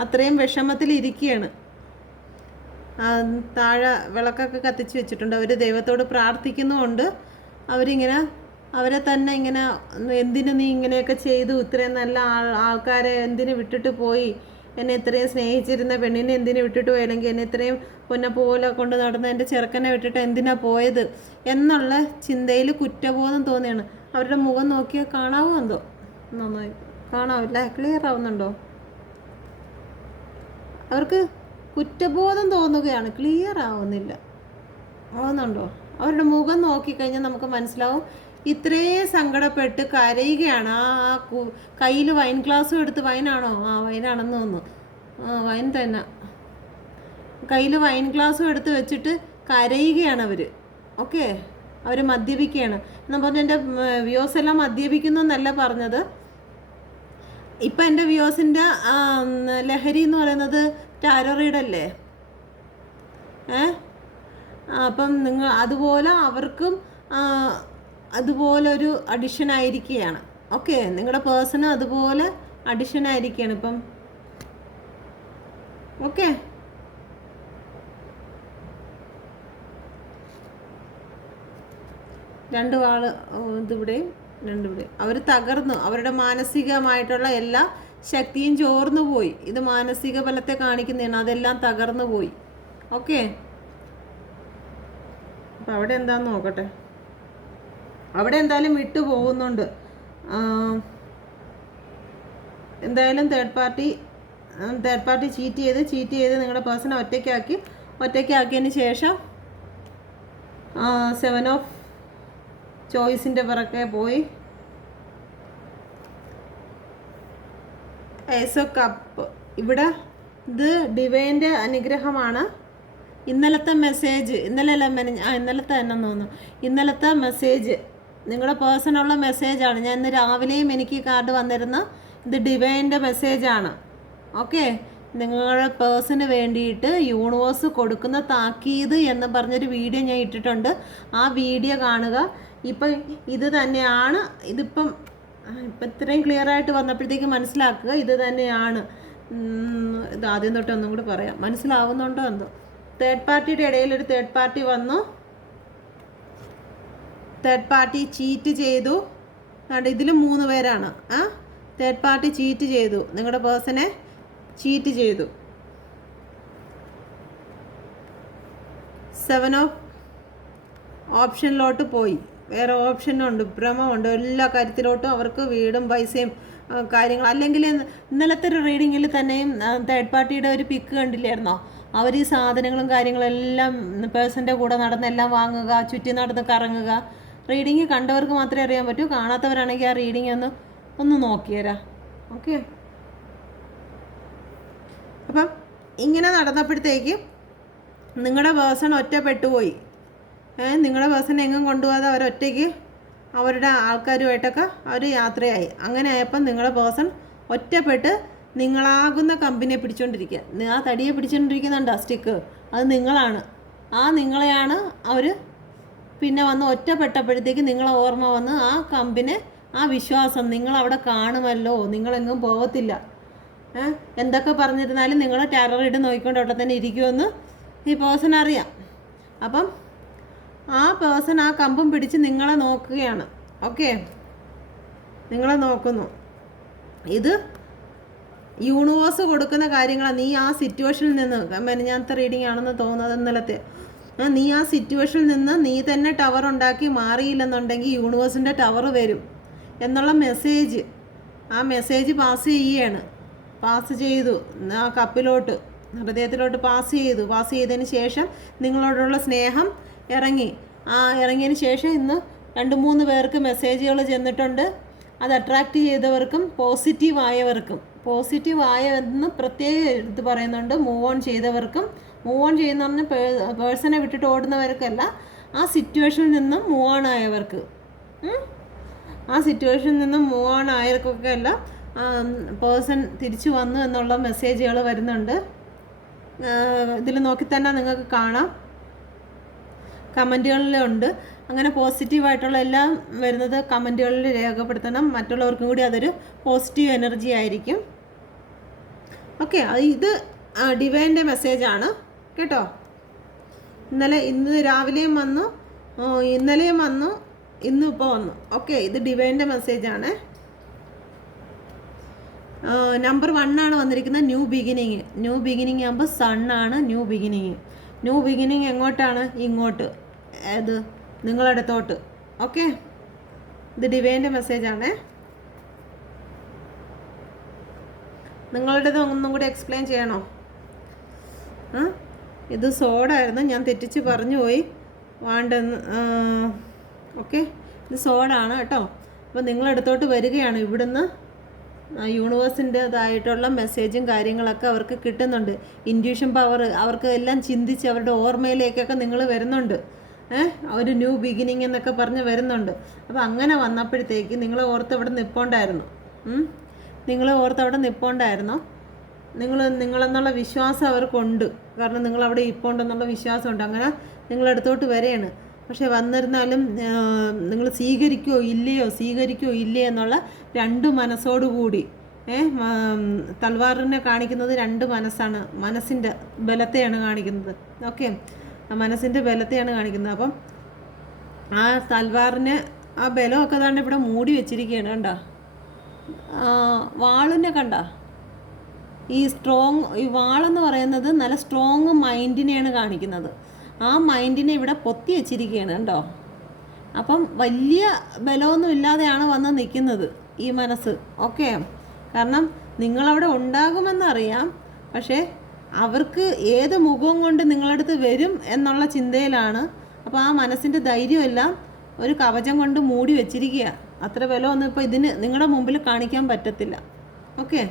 അത്രയും വിഷമത്തിലിരിക്കുകയാണ്. താഴെ വിളക്കൊക്കെ കത്തിച്ച് വെച്ചിട്ടുണ്ട്. അവർ ദൈവത്തോട് പ്രാർത്ഥിക്കുന്നുമുണ്ട്. അവരെ തന്നെ ഇങ്ങനെ, എന്തിനു നീ ഇങ്ങനെയൊക്കെ ചെയ്തു, ഇത്രയും നല്ല ആൾക്കാരെ എന്തിനു വിട്ടിട്ട് പോയി, എന്നെ ഇത്രയും സ്നേഹിച്ചിരുന്ന പെണ്ണിനെ എന്തിനു വിട്ടിട്ട് പോയി, അല്ലെങ്കിൽ എന്നെ ഇത്രയും പൊന്നെ പോലെ കൊണ്ട് നടന്ന എൻ്റെ ചെറുക്കനെ വിട്ടിട്ട് എന്തിനാ പോയത് എന്നുള്ള ചിന്തയിൽ കുറ്റബോധം തോന്നിയാണ്. അവരുടെ മുഖം നോക്കിയാൽ കാണാവോ എന്തോ? നന്നായി കാണാവില്ല, ക്ലിയർ ആവുന്നുണ്ടോ? അവർക്ക് കുറ്റബോധം തോന്നുകയാണ്, ക്ലിയർ ആവുന്നുണ്ടോ? അവരുടെ മുഖം നോക്കിക്കഴിഞ്ഞാൽ നമുക്ക് മനസ്സിലാവും ഇത്രയും സങ്കടപ്പെട്ട് കരയുകയാണ്. കയ്യിൽ വൈൻ ഗ്ലാസ്സും എടുത്ത്, വൈനാണോ? വൈനാണെന്ന് തോന്നുന്നു. വൈൻ തന്നെ. കയ്യിൽ വൈൻ ഗ്ലാസ്സും എടുത്ത് വെച്ചിട്ട് കരയുകയാണ് അവർ. ഓക്കെ, അവർ മദ്യപിക്കുകയാണ്. എന്ന് പറഞ്ഞാൽ എൻ്റെ വ്യൂസ് എല്ലാം മദ്യപിക്കുന്നു എന്നല്ല പറഞ്ഞത്. ഇപ്പം എൻ്റെ വ്യൂസിൻ്റെ ലഹരി എന്ന് പറയുന്നത് ടാരോ റീഡല്ലേ? അപ്പം നിങ്ങൾ അതുപോലെ അവർക്കും അതുപോലൊരു അഡിഷൻ ആയിരിക്കുകയാണ്. ഓക്കെ, നിങ്ങളുടെ പേഴ്സണ് അതുപോലെ അഡിഷൻ ആയിരിക്കുകയാണ് ഇപ്പം. ഓക്കെ, രണ്ട് വാള് ഇതിവിടെയും രണ്ടിവിടെയും. അവർ തകർന്നു, അവരുടെ മാനസികമായിട്ടുള്ള എല്ലാ ശക്തിയും ചോർന്നു പോയി. ഇത് മാനസിക ബലത്തെ കാണിക്കുന്നതാണ്, അതെല്ലാം തകർന്നു പോയി. ഓക്കെ, അപ്പം അവിടെ എന്താന്ന് നോക്കട്ടെ. അവിടെ എന്തായാലും വിട്ടു പോകുന്നുണ്ട്. എന്തായാലും തേർഡ് പാർട്ടി ചീറ്റ് ചെയ്ത് നിങ്ങളുടെ പേഴ്സണെ ഒറ്റയ്ക്കാക്കിയതിന് ശേഷം 7 ഓഫ് ചോയ്സിൻ്റെ പിറക്കെ പോയി ഏസ് ഓഫ് കപ്പ്. ഇവിടെ ഇത് ഡിവൈൻ്റെ അനുഗ്രഹമാണ്. ഇന്നലത്തെ മെസ്സേജ്, ഇന്നലത്തെ തന്നെ തോന്നുന്നു, ഇന്നലത്തെ മെസ്സേജ് നിങ്ങളുടെ പേഴ്സണുള്ള മെസ്സേജാണ്. ഞാൻ ഇന്ന് രാവിലെയും എനിക്ക് കാർഡ് വന്നിരുന്ന ഇത് ഡിവൈൻ്റെ മെസ്സേജാണ്. ഓക്കെ, നിങ്ങളുടെ പേഴ്സണ് വേണ്ടിയിട്ട് യൂണിവേഴ്സ് കൊടുക്കുന്ന താക്കീത് എന്ന് പറഞ്ഞൊരു വീഡിയോ ഞാൻ ഇട്ടിട്ടുണ്ട്. ആ വീഡിയോ കാണുക. ഇപ്പം ഇത് തന്നെയാണ്, ഇപ്പം ഇത്രയും ക്ലിയർ ആയിട്ട് വന്നപ്പോഴത്തേക്ക് മനസ്സിലാക്കുക. ഇത് തന്നെയാണ്. ഇത് ആദ്യം തൊട്ട് ഒന്നും കൂടി പറയാം, മനസ്സിലാവുന്നുണ്ടോ എന്തോ. തേർഡ് പാർട്ടിയുടെ ഇടയിൽ ഒരു തേർഡ് പാർട്ടി വന്നു. തേർഡ് പാർട്ടി ചീറ്റ് ചെയ്തു. ഇതിലും 3 പേരാണ്. തേർഡ് പാർട്ടി ചീറ്റ് ചെയ്തു, നിങ്ങളുടെ പേഴ്സണെ ചീറ്റ് ചെയ്തു. 7 ഓഫ് ഓപ്ഷനിലോട്ട് പോയി. വേറെ ഓപ്ഷനുണ്ട്, ഭ്രമമുണ്ട്, എല്ലാ കാര്യത്തിലോട്ടും അവർക്ക് വീടും പൈസയും കാര്യങ്ങൾ. അല്ലെങ്കിൽ ഇന്നലത്തെ ഒരു റീഡിങ്ങിൽ തന്നെയും തേർഡ് പാർട്ടിയുടെ ഒരു പിക്ക് കണ്ടില്ലായിരുന്നോ? അവർ ഈ സാധനങ്ങളും കാര്യങ്ങളെല്ലാം പേഴ്സൻ്റെ കൂടെ നടന്നെല്ലാം വാങ്ങുക, ചുറ്റി നടന്ന് കറങ്ങുക. റീഡിങ് കണ്ടവർക്ക് മാത്രമേ അറിയാൻ പറ്റൂ. കാണാത്തവരാണെങ്കിൽ ആ റീഡിങ് ഒന്ന് നോക്കിയേരാ. ഓക്കെ, അപ്പം ഇങ്ങനെ നടന്നപ്പോഴത്തേക്ക് നിങ്ങളുടെ പേഴ്സൺ ഒറ്റപ്പെട്ടുപോയി. നിങ്ങളുടെ പേഴ്സൺ എങ്ങും കൊണ്ടുപോകാതെ അവരൊറ്റയ്ക്ക് അവരുടെ ആൾക്കാരുമായിട്ടൊക്കെ അവർ യാത്രയായി. അങ്ങനെ ആയപ്പം നിങ്ങളുടെ പേഴ്സൺ ഒറ്റപ്പെട്ട് നിങ്ങളാകുന്ന കമ്പനിയെ പിടിച്ചുകൊണ്ടിരിക്കുക. ആ തടിയെ പിടിച്ചുകൊണ്ടിരിക്കുന്നുണ്ടോ സ്റ്റിക്ക്? അത് നിങ്ങളാണ്. ആ നിങ്ങളെയാണ് അവർ പിന്നെ വന്ന് ഒറ്റപ്പെട്ടപ്പോഴത്തേക്ക് നിങ്ങളെ ഓർമ്മ വന്ന് ആ കമ്പനി, ആ വിശ്വാസം നിങ്ങളവിടെ കാണുമല്ലോ, നിങ്ങളെങ്ങും പോകത്തില്ല. എന്തൊക്കെ പറഞ്ഞിരുന്നാലും നിങ്ങൾ ടാരോ റീഡ് നോക്കിക്കൊണ്ട് അവിടെ തന്നെ ഇരിക്കുമെന്ന് ഈ പേഴ്സൺ അറിയാം. അപ്പം ആ പേഴ്സൺ ആ കമ്പും പിടിച്ച് നിങ്ങളെ നോക്കുകയാണ്. ഓക്കെ, നിങ്ങളെ നോക്കുന്നു. ഇത് യൂണിവേഴ്സ് കൊടുക്കുന്ന കാര്യങ്ങളാണ്. നീ ആ സിറ്റുവേഷനിൽ നിന്ന്, മെനഞ്ഞാത്ത റീഡിംഗ് ആണെന്ന് തോന്നുന്നത്, ഇന്നലത്തെ, നീ ആ സിറ്റുവേഷനിൽ നിന്ന് നീ തന്നെ ടവർ ഉണ്ടാക്കി മാറിയില്ലെന്നുണ്ടെങ്കിൽ യൂണിവേഴ്സിൻ്റെ ടവർ വരും എന്നുള്ള മെസ്സേജ്, ആ മെസ്സേജ് പാസ് ചെയ്തു ആ കപ്പിലോട്ട്, ഹൃദയത്തിലോട്ട് പാസ് ചെയ്തതിന് ശേഷം നിങ്ങളോടുള്ള സ്നേഹം ഇറങ്ങിയതിന് ശേഷം ഇന്ന് 2-3 പേർക്ക് മെസ്സേജുകൾ ചെന്നിട്ടുണ്ട്. അത് അട്രാക്റ്റ് ചെയ്തവർക്കും പോസിറ്റീവായെന്ന് പ്രത്യേകം എടുത്ത് പറയുന്നുണ്ട്. മൂവ് ഓൺ ചെയ്യുന്ന പറഞ്ഞാൽ പേഴ്സണെ വിട്ടിട്ട് ഓടുന്നവർക്കല്ല, ആ സിറ്റുവേഷനിൽ നിന്നും മൂവ് ഓൺ ആയവർക്ക്, ആയവർക്കൊക്കെ അല്ല പേഴ്സൺ തിരിച്ചു വന്നു എന്നുള്ള മെസ്സേജുകൾ വരുന്നുണ്ട്. ഇതിൽ നോക്കി തന്നെ നിങ്ങൾക്ക് കാണാം, കമൻറ്റുകളിലുണ്ട്. അങ്ങനെ പോസിറ്റീവായിട്ടുള്ള എല്ലാം വരുന്നത് കമൻറ്റുകളിൽ രേഖപ്പെടുത്തണം. മറ്റുള്ളവർക്കും കൂടി അതൊരു പോസിറ്റീവ് എനർജി ആയിരിക്കും. ഓക്കെ, ഇത് ഡിവൈൻ്റെ മെസ്സേജാണ് കേട്ടോ. ഇന്ന് രാവിലെയും വന്നു, ഇന്നലെയും വന്നു, ഇന്നും ഇപ്പോൾ വന്നു. ഓക്കെ, ഇത് ഡിവൈൻ്റെ മെസ്സേജാണ്. നമ്പർ 1 ആണ് വന്നിരിക്കുന്നത്. ന്യൂ ബിഗിനിങ് ആകുമ്പോൾ സണ്ണാണ് ന്യൂ ബിഗിനിങ് എങ്ങോട്ടാണ്? ഇങ്ങോട്ട്, അത് നിങ്ങളടുത്തോട്ട്. ഓക്കെ, ഇത് ഡിവൈൻ്റെ മെസ്സേജാണ്. നിങ്ങളുടേത് ഒന്നും കൂടി എക്സ്പ്ലെയിൻ ചെയ്യണോ? ഇത് സോഡായിരുന്നു, ഞാൻ തെറ്റിച്ച് പറഞ്ഞു പോയി വേണ്ടെന്ന്. ഓക്കെ, ഇത് സോഡാണ് കേട്ടോ. അപ്പോൾ നിങ്ങളടുത്തോട്ട് വരികയാണ്. ഇവിടുന്ന് യൂണിവേഴ്സിൻ്റെതായിട്ടുള്ള മെസ്സേജും കാര്യങ്ങളൊക്കെ അവർക്ക് കിട്ടുന്നുണ്ട്. ഇൻറ്റ്യൂഷൻ പവർ അവർക്ക് എല്ലാം ചിന്തിച്ച് അവരുടെ ഓർമ്മയിലേക്കൊക്കെ നിങ്ങൾ വരുന്നുണ്ട്. ഒരു ന്യൂ ബിഗിനിങ് എന്നൊക്കെ പറഞ്ഞ് വരുന്നുണ്ട്. അപ്പോൾ അങ്ങനെ വന്നപ്പോഴത്തേക്ക് നിങ്ങളെ ഓർത്ത് ഇവിടെ നിൽപ്പുണ്ടായിരുന്നു. നിങ്ങൾ ഓർത്തവിടെ നിൽപ്പുണ്ടായിരുന്നോ? നിങ്ങളെന്നുള്ള വിശ്വാസം അവർക്കുണ്ട്. കാരണം നിങ്ങളവിടെ ഇപ്പോണ്ടെന്നുള്ള വിശ്വാസമുണ്ട്. അങ്ങനെ നിങ്ങളടുത്തോട്ട് വരെയാണ്. പക്ഷെ വന്നിരുന്നാലും നിങ്ങൾ സ്വീകരിക്കുകയോ ഇല്ലയോ എന്നുള്ള രണ്ട് മനസ്സോടുകൂടി തൽവാറിനെ കാണിക്കുന്നത് രണ്ട് മനസ്സാണ്. മനസ്സിൻ്റെ ബലത്തെയാണ് കാണിക്കുന്നത്. ഓക്കെ, മനസ്സിൻ്റെ ബലത്തെയാണ് കാണിക്കുന്നത്. അപ്പം ആ തൽവാറിന് ആ ബലമൊക്കെ തന്നെ ഇവിടെ മൂടി വെച്ചിരിക്കുകയാണ്. കണ്ട വാളിനെ കണ്ട? ഈ വാളെന്ന് പറയുന്നത് നല്ല സ്ട്രോങ് മൈൻഡിനെയാണ് കാണിക്കുന്നത്. ആ മൈൻഡിനെ ഇവിടെ പൊത്തി വെച്ചിരിക്കുകയാണ്. കണ്ടോ? അപ്പം വലിയ ബലമൊന്നും ഇല്ലാതെയാണ് വന്ന് നിൽക്കുന്നത് ഈ മനസ്സ്. ഓക്കെ, കാരണം നിങ്ങളവിടെ ഉണ്ടാകുമെന്നറിയാം. പക്ഷേ അവർക്ക് ഏത് മുഖം കൊണ്ട് നിങ്ങളടുത്ത് വരും എന്നുള്ള ചിന്തയിലാണ്. അപ്പോൾ ആ മനസ്സിൻ്റെ ധൈര്യമെല്ലാം ഒരു കവചം കൊണ്ട് മൂടി വെച്ചിരിക്കുക. അത്ര ബലമൊന്നും ഇപ്പോൾ ഇതിന് നിങ്ങളുടെ മുമ്പിൽ കാണിക്കാൻ പറ്റത്തില്ല. ഓക്കെ,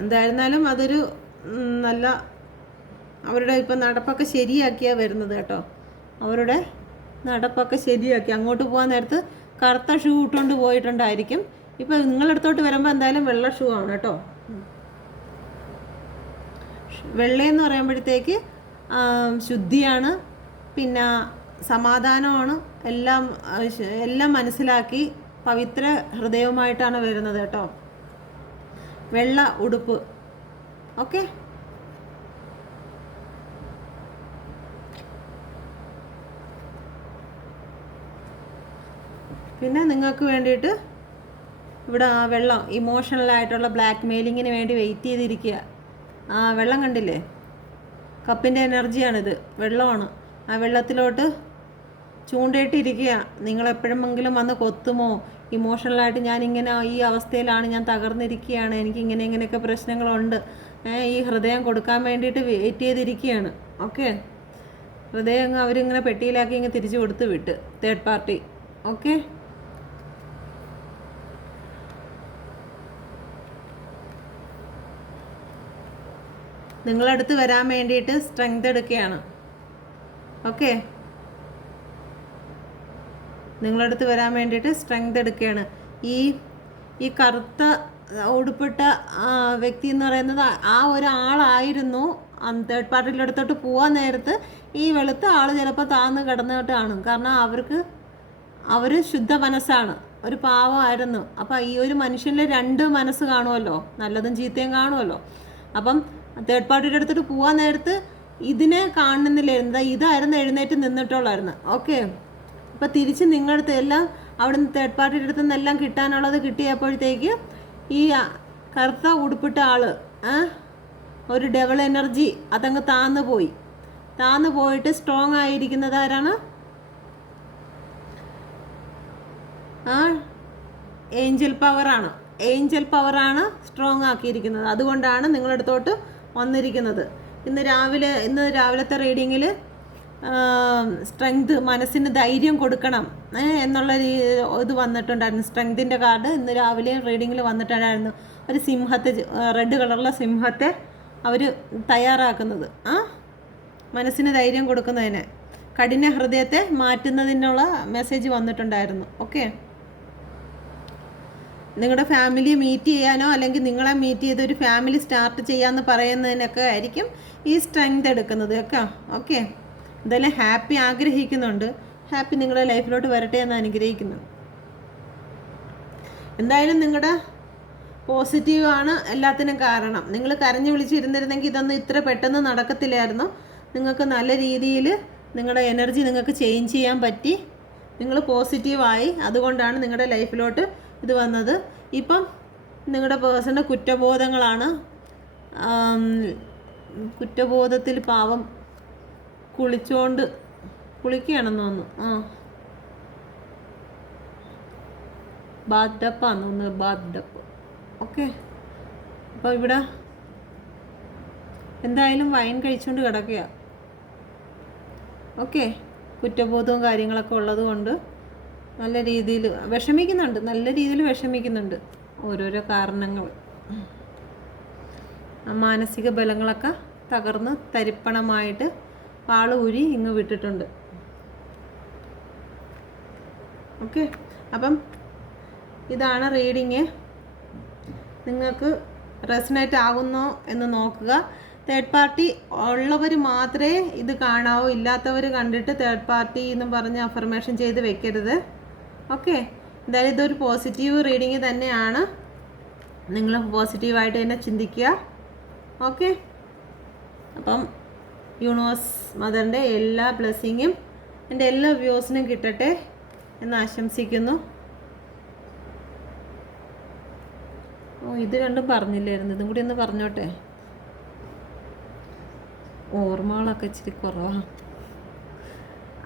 എന്തായിരുന്നാലും അതൊരു നല്ല അവരുടെ ഇപ്പം നടപ്പൊക്കെ ശരിയാക്കിയാണ് വരുന്നത് കേട്ടോ. അവരുടെ നടപ്പൊക്കെ ശരിയാക്കി അങ്ങോട്ട് പോകാൻ നേരത്ത് കറുത്ത ഷൂ ഇട്ടുകൊണ്ട് പോയിട്ടുണ്ടായിരിക്കും. ഇപ്പം നിങ്ങളടുത്തോട്ട് വരുമ്പോൾ എന്തായാലും വെള്ള ഷൂ ആണ് കേട്ടോ. വെള്ളയെന്ന് പറയുമ്പോഴത്തേക്ക് ശുദ്ധിയാണ്, പിന്നെ സമാധാനമാണ്. എല്ലാം മനസ്സിലാക്കി പവിത്ര ഹൃദയവുമായിട്ടാണ് വരുന്നത് കേട്ടോ. വെള്ള ഉടുപ്പ്. ഓക്കെ, പിന്നെ നിങ്ങൾക്ക് വേണ്ടിയിട്ട് ഇവിടെ ആ വെള്ളം ഇമോഷണലായിട്ടുള്ള ബ്ലാക്ക് മെയിലിങ്ങിന് വേണ്ടി വെയിറ്റ് ചെയ്തിരിക്കുക. ആ വെള്ളം കണ്ടില്ലേ? കപ്പിൻ്റെ എനർജിയാണിത്, വെള്ളമാണ്. ആ വെള്ളത്തിലോട്ട് ചൂണ്ടയിട്ടിരിക്കുക. നിങ്ങളെപ്പോഴെങ്കിലും വന്ന് കൊത്തുമോ? ഇമോഷണലായിട്ട് ഞാനിങ്ങനെ ഈ അവസ്ഥയിലാണ്, ഞാൻ തകർന്നിരിക്കുകയാണ്, എനിക്ക് ഇങ്ങനെയൊക്കെ പ്രശ്നങ്ങളുണ്ട്, ഈ ഹൃദയം കൊടുക്കാൻ വേണ്ടിയിട്ട് വെയിറ്റ് ചെയ്തിരിക്കുകയാണ്. ഓക്കെ, ഹൃദയം അവരിങ്ങനെ പെട്ടിയിലാക്കി ഇങ്ങനെ തിരിച്ചു കൊടുത്ത് വിട്ട് തേർഡ് പാർട്ടി. ഓക്കെ, നിങ്ങളടുത്ത് വരാൻ വേണ്ടിയിട്ട് സ്ട്രെങ്ത് എടുക്കുകയാണ്. ഓക്കെ, നിങ്ങളടുത്ത് വരാൻ വേണ്ടിയിട്ട് സ്ട്രെങ്ത് എടുക്കുകയാണ്. ഈ കറുത്ത ഉടുപ്പിട്ട വ്യക്തി എന്ന് പറയുന്നത് ആ ഒരാളായിരുന്നു. തേർഡ് പാർട്ടിയുടെ അടുത്തോട്ട് പോകാൻ നേരത്ത് ഈ വെളുത്ത ആൾ ചിലപ്പോൾ താന്ന് കിടന്നിട്ട് കാണും. കാരണം അവർ ശുദ്ധ മനസ്സാണ്, ഒരു പാവമായിരുന്നു. അപ്പം ഈ ഒരു മനുഷ്യനിൽ രണ്ട് മനസ്സ് കാണുമല്ലോ, നല്ലതും ചീത്തയും കാണുമല്ലോ. അപ്പം തേർഡ് പാർട്ടിയുടെ അടുത്തോട്ട് പോകാൻ നേരത്ത് ഇതിനെ കാണുന്നില്ലായിരുന്നു, ഇതായിരുന്നു എഴുന്നേറ്റ് നിന്നിട്ടുള്ളായിരുന്നു. ഓക്കെ, അപ്പോൾ തിരിച്ച് നിങ്ങളടുത്ത് എല്ലാം അവിടെ നിന്ന് തേർഡ് പാർട്ടിയുടെ അടുത്ത് നിന്നെല്ലാം കിട്ടാനുള്ളത് കിട്ടിയപ്പോഴത്തേക്ക് ഈ കറുത്ത ഉടുപ്പിട്ട ആൾ ഒരു ഡബിൾ എനർജി അതങ്ങ് താന്നു പോയിട്ട് സ്ട്രോങ് ആയിരിക്കുന്നത് ആരാണ്? ഏഞ്ചൽ പവറാണ് സ്ട്രോങ് ആക്കിയിരിക്കുന്നത്. അതുകൊണ്ടാണ് നിങ്ങളടുത്തോട്ട് വന്നിരിക്കുന്നത്. ഇന്ന് രാവിലത്തെ റീഡിങ്ങിൽ സ്ട്രെങ്ത്, മനസ്സിന് ധൈര്യം കൊടുക്കണം എന്നുള്ള ഇത് വന്നിട്ടുണ്ടായിരുന്നു. സ്ട്രെങ്തിൻ്റെ കാർഡ് ഇന്ന് രാവിലെ റീഡിങ്ങിൽ വന്നിട്ടുണ്ടായിരുന്നു. ഒരു സിംഹത്തെ, റെഡ് കളറുള്ള സിംഹത്തെ അവർ തയ്യാറാക്കുന്നത്, മനസ്സിന് ധൈര്യം കൊടുക്കുന്നതിന്, കഠിന ഹൃദയത്തെ മാറ്റുന്നതിനുള്ള മെസ്സേജ് വന്നിട്ടുണ്ടായിരുന്നു. ഓക്കെ, നിങ്ങളുടെ ഫാമിലി മീറ്റ് ചെയ്യാനോ അല്ലെങ്കിൽ നിങ്ങളെ മീറ്റ് ചെയ്ത് ഒരു ഫാമിലി സ്റ്റാർട്ട് ചെയ്യാമെന്ന് പറയുന്നതിനൊക്കെ ആയിരിക്കും ഈ സ്ട്രെങ്ത് എടുക്കുന്നത് ഒക്കെ. ഓക്കെ, എന്തായാലും ഹാപ്പി ആഗ്രഹിക്കുന്നുണ്ട്. ഹാപ്പി നിങ്ങളുടെ ലൈഫിലോട്ട് വരട്ടെ എന്ന് അനുഗ്രഹിക്കുന്നു. എന്തായാലും നിങ്ങളുടെ പോസിറ്റീവ് ആണ് എല്ലാത്തിനും കാരണം. നിങ്ങൾ കരഞ്ഞു വിളിച്ചിരുന്നിരുന്നെങ്കിൽ ഇതൊന്നും ഇത്ര പെട്ടെന്ന് നടക്കത്തില്ലായിരുന്നു. നിങ്ങൾക്ക് നല്ല രീതിയിൽ നിങ്ങളുടെ എനർജി നിങ്ങൾക്ക് ചേഞ്ച് ചെയ്യാൻ പറ്റി. നിങ്ങൾ പോസിറ്റീവായി, അതുകൊണ്ടാണ് നിങ്ങളുടെ ലൈഫിലോട്ട് ഇത് വന്നത്. ഇപ്പം നിങ്ങളുടെ പേഴ്സൻ്റെ കുറ്റബോധത്തിൽ പാവം കുളിക്കുകയാണെന്ന് തോന്നുന്നു. ബാത്ത് ഡപ്പാന്ന് തോന്നുന്നു, ബാത്ത് ഡപ്പ്. ഓക്കെ, അപ്പോൾ ഇവിടെ എന്തായാലും വൈൻ കഴിച്ചുകൊണ്ട് കിടക്കുക. ഓക്കെ, കുറ്റബോധവും കാര്യങ്ങളൊക്കെ ഉള്ളത് കൊണ്ട് നല്ല രീതിയിൽ വിഷമിക്കുന്നുണ്ട്. ഓരോരോ കാരണങ്ങൾ, മാനസിക ബലങ്ങളൊക്കെ തകർന്ന് തരിപ്പണമായിട്ട് പാളൂരി ഇങ്ങ് വിട്ടിട്ടുണ്ട്. ഓക്കെ, അപ്പം ഇതാണ് റീഡിങ്. നിങ്ങൾക്ക് റെസനേറ്റ് ആകുന്നോ എന്ന് നോക്കുക. തേർഡ് പാർട്ടി ഉള്ളവർ മാത്രമേ ഇത് കാണാവൂ, ഇല്ലാത്തവർ കണ്ടിട്ട് തേർഡ് പാർട്ടി എന്ന് പറഞ്ഞ് അഫർമേഷൻ ചെയ്ത് വെക്കരുത്. ഓക്കെ, എന്തായാലും ഇതൊരു പോസിറ്റീവ് റീഡിങ് തന്നെയാണ്. നിങ്ങൾ പോസിറ്റീവായിട്ട് തന്നെ ചിന്തിക്കുക. ഓക്കെ, അപ്പം യൂണിവേഴ്സ് മദറിൻ്റെ എല്ലാ ബ്ലെസ്സിങ്ങും എൻ്റെ എല്ലാ വ്യൂസിനും കിട്ടട്ടെ എന്ന് ആശംസിക്കുന്നു. ഇത് രണ്ടും പറഞ്ഞില്ലായിരുന്നു, ഇതും കൂടി ഒന്ന് പറഞ്ഞോട്ടെ. ഓർമ്മകളൊക്കെ ഇച്ചിരി കുറവാണ്.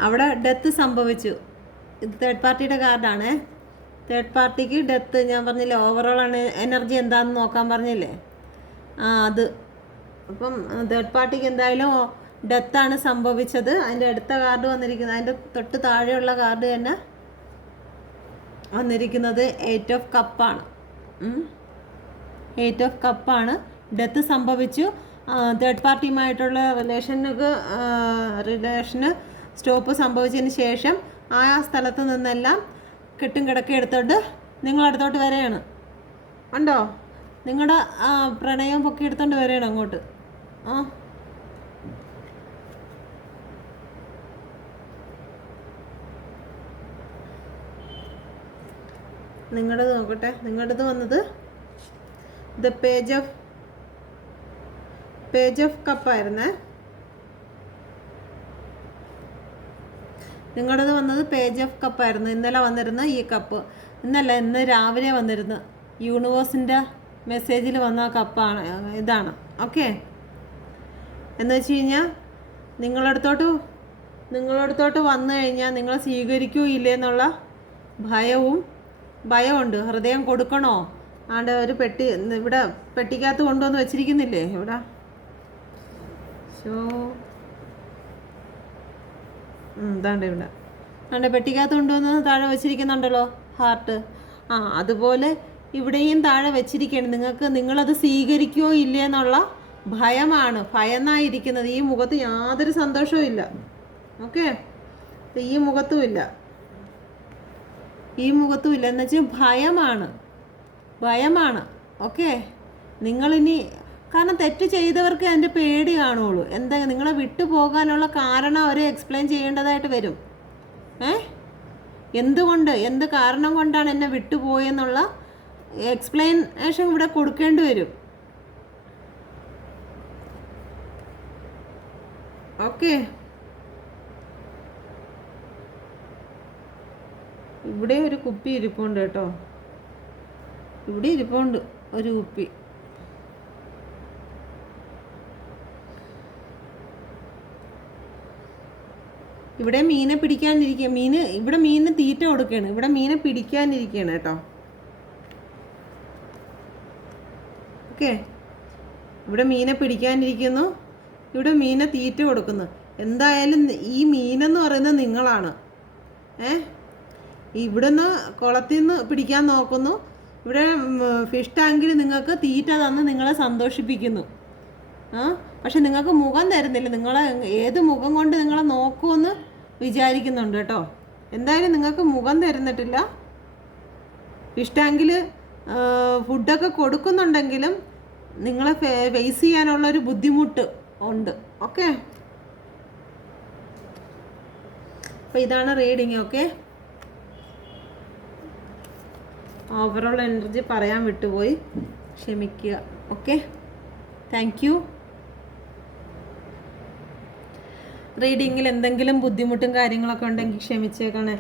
അവിടെ ഡെത്ത് സംഭവിച്ചു. ഇത് തേർഡ് പാർട്ടിയുടെ കാർഡാണ്. തേർഡ് പാർട്ടിക്ക് ഡെത്ത്, ഞാൻ പറഞ്ഞില്ലേ ഓവറോൾ എനർജി എന്താണെന്ന് നോക്കാൻ പറഞ്ഞില്ലേ, അത്. അപ്പം തേർഡ് പാർട്ടിക്ക് എന്തായാലും ഡെത്താണ് സംഭവിച്ചത്. അതിൻ്റെ അടുത്ത കാർഡ് വന്നിരിക്കുന്നത്, അതിൻ്റെ തൊട്ട് താഴെയുള്ള കാർഡ് തന്നെ വന്നിരിക്കുന്നത് 8 ഓഫ് കപ്പാണ്. 8 ഓഫ് കപ്പാണ്. ഡെത്ത് സംഭവിച്ചു. തേർഡ് പാർട്ടിയുമായിട്ടുള്ള റിലേഷന് സ്റ്റോപ്പ് സംഭവിച്ചതിന് ശേഷം ആ സ്ഥലത്ത് നിന്നെല്ലാം കെട്ടും കിടക്ക എടുത്തോണ്ട് നിങ്ങളടുത്തോട്ട് വരെയാണ്. ഉണ്ടോ? നിങ്ങളുടെ പ്രണയം പൊക്കി എടുത്തോണ്ട് വരെയാണ് അങ്ങോട്ട്. നിങ്ങളുടേത് നോക്കട്ടെ. നിങ്ങളുടേത് വന്നത് ദ പേജ് ഓഫ് കപ്പായിരുന്നേ. നിങ്ങളുടേത് വന്നത് പേജ് ഓഫ് കപ്പായിരുന്നു. ഇന്നലെ വന്നിരുന്ന ഈ കപ്പ്, ഇന്ന് രാവിലെ വന്നിരുന്നു യൂണിവേഴ്സിൻ്റെ മെസ്സേജിൽ വന്ന കപ്പാണ് ഇതാണ്. ഓക്കെ, എന്ന് വെച്ച് കഴിഞ്ഞാൽ നിങ്ങളടുത്തോട്ട് വന്നു കഴിഞ്ഞാൽ നിങ്ങളെ സ്വീകരിക്കൂ ഇല്ലേ എന്നുള്ള ഭയമുണ്ട്. ഹൃദയം കൊടുക്കണോ? ആണ്ട് ഒരു പെട്ടി ഇവിടെ പെട്ടിക്കകത്ത് കൊണ്ടുവന്ന് വെച്ചിരിക്കുന്നില്ലേ ഇവിടെ. ഇതാണ്ട് ഇവിടെ ആണ്ട് പെട്ടിക്കകത്ത് കൊണ്ടുവന്ന് താഴെ വെച്ചിരിക്കുന്നുണ്ടല്ലോ ഹാർട്ട്. അതുപോലെ ഇവിടെയും താഴെ വെച്ചിരിക്കുകയാണ്. നിങ്ങളത് സ്വീകരിക്കുമോ ഇല്ലേ എന്നുള്ള ഭയമാണ്. ഭയന്നായിരിക്കുന്നത്. ഈ മുഖത്ത് യാതൊരു സന്തോഷവും ഇല്ല. ഓക്കെ, ഈ മുഖത്തും ഇല്ല എന്ന് വെച്ചാൽ ഭയമാണ്. ഓക്കെ, നിങ്ങളിനി, കാരണം തെറ്റ് ചെയ്തവർക്ക് അതിൻ്റെ പേടി കാണുള്ളൂ. നിങ്ങളെ വിട്ടു പോകാനുള്ള കാരണം അവരെ എക്സ്പ്ലെയിൻ ചെയ്യേണ്ടതായിട്ട് വരും. എന്ത് കാരണം കൊണ്ടാണ് എന്നെ വിട്ടുപോയെന്നുള്ള എക്സ്പ്ലനേഷൻ ഇവിടെ കൊടുക്കേണ്ടി വരും. ഓക്കെ, ഇവിടെ ഒരു കുപ്പി ഇരിപ്പുണ്ട് കേട്ടോ. ഇവിടെ ഇരിപ്പുണ്ട് ഒരു കുപ്പി. ഇവിടെ മീനെ പിടിക്കാനിരിക്കുക. ഇവിടെ മീനിന് തീറ്റ കൊടുക്കുകയാണ്. ഇവിടെ മീനെ പിടിക്കാനിരിക്കുകയാണ് കേട്ടോ. ഓക്കെ, ഇവിടെ മീനെ പിടിക്കാനിരിക്കുന്നു. ഇവിടെ മീനെ തീറ്റ കൊടുക്കുന്നു. എന്തായാലും ഈ മീനെന്ന് പറയുന്നത് നിങ്ങളാണ്. ഇവിടുന്ന് കുളത്തിൽ നിന്ന് പിടിക്കാൻ നോക്കുന്നു. ഇവിടെ ഫിഷ് ടാങ്കിൽ നിങ്ങൾക്ക് തീറ്റ തന്ന് നിങ്ങളെ സന്തോഷിപ്പിക്കുന്നു. പക്ഷെ നിങ്ങൾക്ക് മുഖം തരുന്നില്ല. നിങ്ങളെ ഏത് മുഖം കൊണ്ട് നിങ്ങളെ നോക്കുമെന്ന് വിചാരിക്കുന്നുണ്ട് കേട്ടോ. എന്തായാലും നിങ്ങൾക്ക് മുഖം തരുന്നിട്ടില്ല. ഫിഷ് ടാങ്കിൽ ഫുഡൊക്കെ കൊടുക്കുന്നുണ്ടെങ്കിലും നിങ്ങളെ ഫേസ് ചെയ്യാനുള്ളൊരു ബുദ്ധിമുട്ട് ഉണ്ട്. ഓക്കെ, അപ്പോൾ ഇതാണ് റീഡിങ്. ഓക്കെ, ഓവറോൾ എനർജി പറയാൻ വിട്ടുപോയി, ക്ഷമിക്കുക. Okay, thank you. റീഡിങ്ങിൽ എന്തെങ്കിലും ബുദ്ധിമുട്ടും കാര്യങ്ങളൊക്കെ ഉണ്ടെങ്കിൽ ക്ഷമിച്ചേക്കണേ.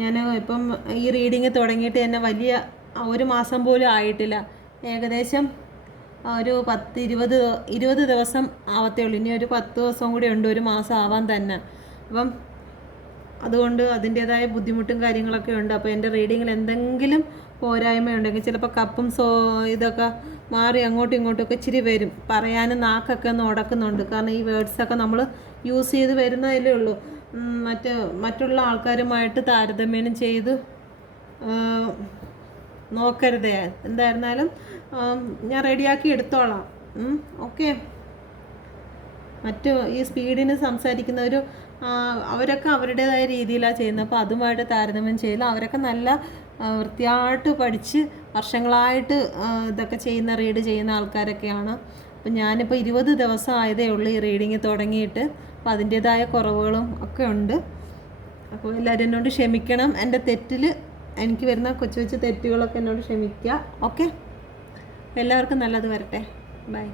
ഞാൻ ഇപ്പം ഈ റീഡിങ് തുടങ്ങിയിട്ട് തന്നെ വലിയ 1 മാസം പോലും ആയിട്ടില്ല. ഏകദേശം ഒരു 10-20 ദിവസം ആവത്തേ ഉള്ളൂ. ഇനി ഒരു 10 ദിവസം കൂടി ഉണ്ട് 1 മാസം ആവാൻ തന്നെ. അപ്പം അതുകൊണ്ട് അതിൻ്റേതായ ബുദ്ധിമുട്ടും കാര്യങ്ങളൊക്കെ ഉണ്ട്. അപ്പോൾ എൻ്റെ റീഡിങ്ങിൽ എന്തെങ്കിലും പോരായ്മയുണ്ടെങ്കിൽ ചിലപ്പോൾ കപ്പും ഇതൊക്കെ മാറി അങ്ങോട്ടും ഇങ്ങോട്ടുമൊക്കെ ഇച്ചിരി വരും. പറയാനും നാക്കൊക്കെ ഒന്ന് ഉടക്കുന്നുണ്ട്. കാരണം ഈ വേർഡ്സൊക്കെ നമ്മൾ യൂസ് ചെയ്ത് വരുന്നതല്ലേ ഉള്ളൂ. മറ്റുള്ള ആൾക്കാരുമായിട്ട് താരതമ്യം ചെയ്ത് നോക്കരുതേ. എന്തായിരുന്നാലും ഞാൻ റെഡിയാക്കി എടുത്തോളാം. ഓക്കെ, ഈ സ്പീഡിന് സംസാരിക്കുന്നവർ അവരൊക്കെ അവരുടേതായ രീതിയിലാണ് ചെയ്യുന്നത്. അപ്പോൾ അതുമായിട്ട് താരതമ്യം ചെയ്യില്ല. അവരൊക്കെ നല്ല വൃത്തിയായിട്ട് പഠിച്ച് വർഷങ്ങളായിട്ട് ഇതൊക്കെ റീഡ് ചെയ്യുന്ന ആൾക്കാരൊക്കെയാണ്. അപ്പം ഞാനിപ്പോൾ 20 ദിവസം ആയതേ ഉള്ളൂ ഈ റീഡിങ് തുടങ്ങിയിട്ട്. അപ്പോൾ അതിൻ്റേതായ കുറവുകളും ഒക്കെ ഉണ്ട്. അപ്പോൾ എല്ലാവരും എന്നോട് ക്ഷമിക്കണം. എൻ്റെ എനിക്ക് വരുന്ന കൊച്ചു കൊച്ചു തെറ്റുകളൊക്കെ എന്നോട് ക്ഷമിക്കുക. ഓക്കെ, എല്ലാവർക്കും നല്ലത് വരട്ടെ. ബൈ.